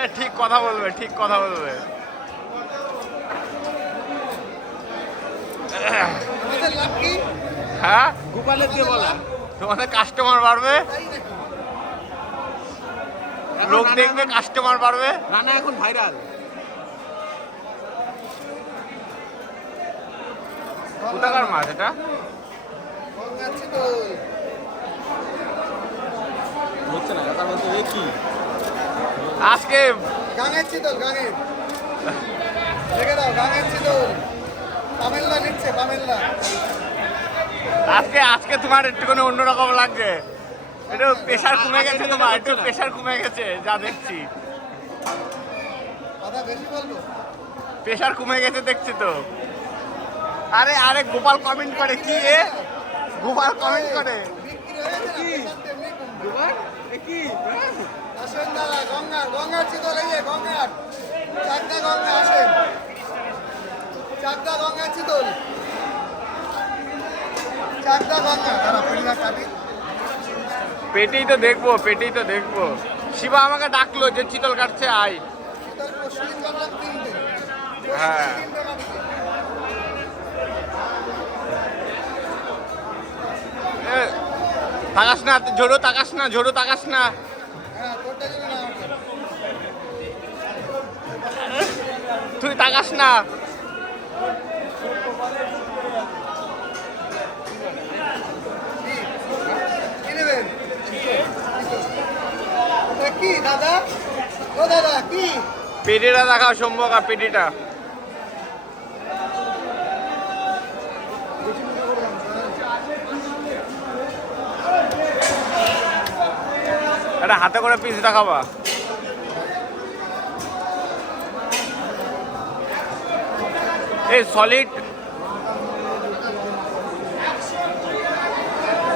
আরে ঠিক কথা বলবে ঠিক কথা বলবে। হ্যাঁ? গোপালের দিয়ে বলা তোমাদের কাস্টমার বাড়বে? লোক দেখবে কাস্টমার বাড়বে? রানা এখন ভাইরাল কোথাকার মাছ এটা? হচ্ছে না মধ্যে এ কি? আজকে গাঙের চিতল গাঙের রেখে দাও গাঙের চিতল। পামেল্লা নিচ্ছে পামেল্লা। আজকে আজকে তোমার একটুখানি অন্যরকম লাগছে। একটু প্রেশার কমে গেছে তোমার একটু প্রেশার কমে গেছে যা দেখছি। কথা বেশি বলব? প্রেশার কমে গেছে দেখছি তো। আরে আরে গোপাল কমেন্ট করে কি এ গোপাল কমেন্ট করে। দুবার এ কি? গঙ্গার গঙ্গার চিতল এই যে গঙ্গার চাকদা গঙ্গা আসেন চাকদা গঙ্গার চিতল। চাকদা গঙ্গা দাঁড়া পরিবার কাটি পেটেই তো দেখব পেটেই তো দেখব। শিবা আমাকে ডাকলো যে চিতল কাটছে তিনটে। হ্যাঁ। তাকাস না ঝোড়ো তাকাস না ঝোড়ো তাকাস না হ্যাঁ তোরটা জন্য না আমারটা। তুই তাকাস না। কি? দাদা? ও দাদা কি? পেটিটা দেখাও সম্ভব আর পেটিটা একটা হাতে করে পিস দেখাবা। এই সলিড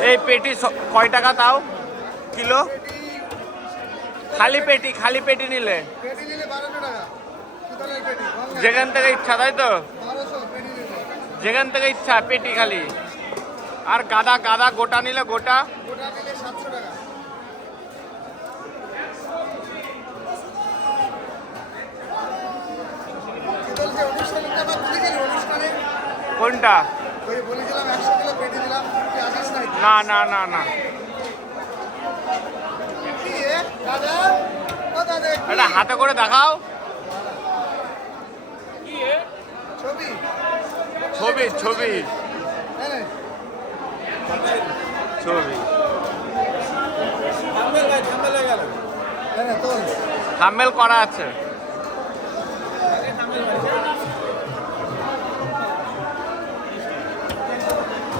এই পেটি কয় টাকা তাও? কিলো? খালি পেটি খালি পেটি নিলে। যেখান থেকে ইচ্ছা তাই তো? যেখান থেকে ইচ্ছা পেটি খালি। আর গাদা গাদা গোটা নিলে গোটা। গোটা নিলে সাতশো টাকা শীতল যে অনুষ্ঠানের টাকা তুলে গেলি অনুষ্ঠানে কোনটা ওই বলেছিলাম একশো কিলো পেটি দিলাম তুই আসিস নাই না না না না? এটা হাতে করে দেখাও। ছবি। ছবি ছবি। হ্যাঁ। হয়ে থাম্বেল করা আছে।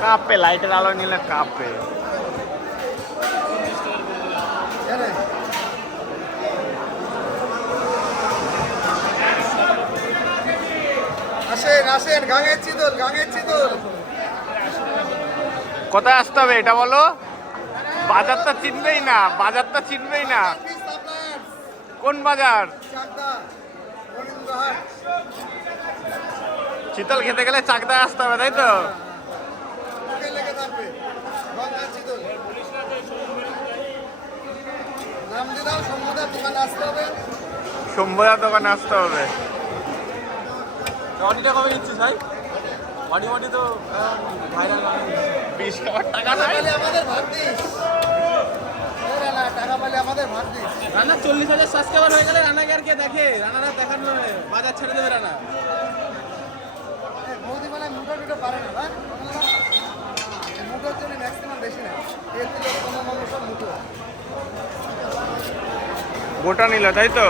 কাঁপে লাইটের আলো নিলে কাঁপে। কোথায় আসতে হবে এটা বলো? বাজারটা চিনবেই না বাজারটা চিনবেই না। কোন বাজার? চাকদা শীতল খেতে গেলে চাকদায় আসতে হবে তাই তো বুকে লেগে থাকবে গঙ্গার চিতল সম্মুদার দোকানে আসতে হবে। শম্ভুদার দোকানে আসতে হবে। বডিটা কবে নিচ্ছিস ভাই? বডি বডি তো ভাইরাল বিশ হাজার টাকা নাই। আমাদের ভাত দিস। রানা, টাকা পালে আমাদের ভাত চল্লিশ হাজার সাবস্ক্রাইবার হয়ে গেলে রানাকে আর কে দেখে? রানারা দেখানো বাজার ছেড়ে দেবে রানা। এ, বৌদি মানে মুঠো টুটো পারে না ভাই। মুঠোর জন্য ম্যাক্সিমাম বেশি না। এর থেকে কোনো মানুষ মুঠো। গোটা নিল তাই তো?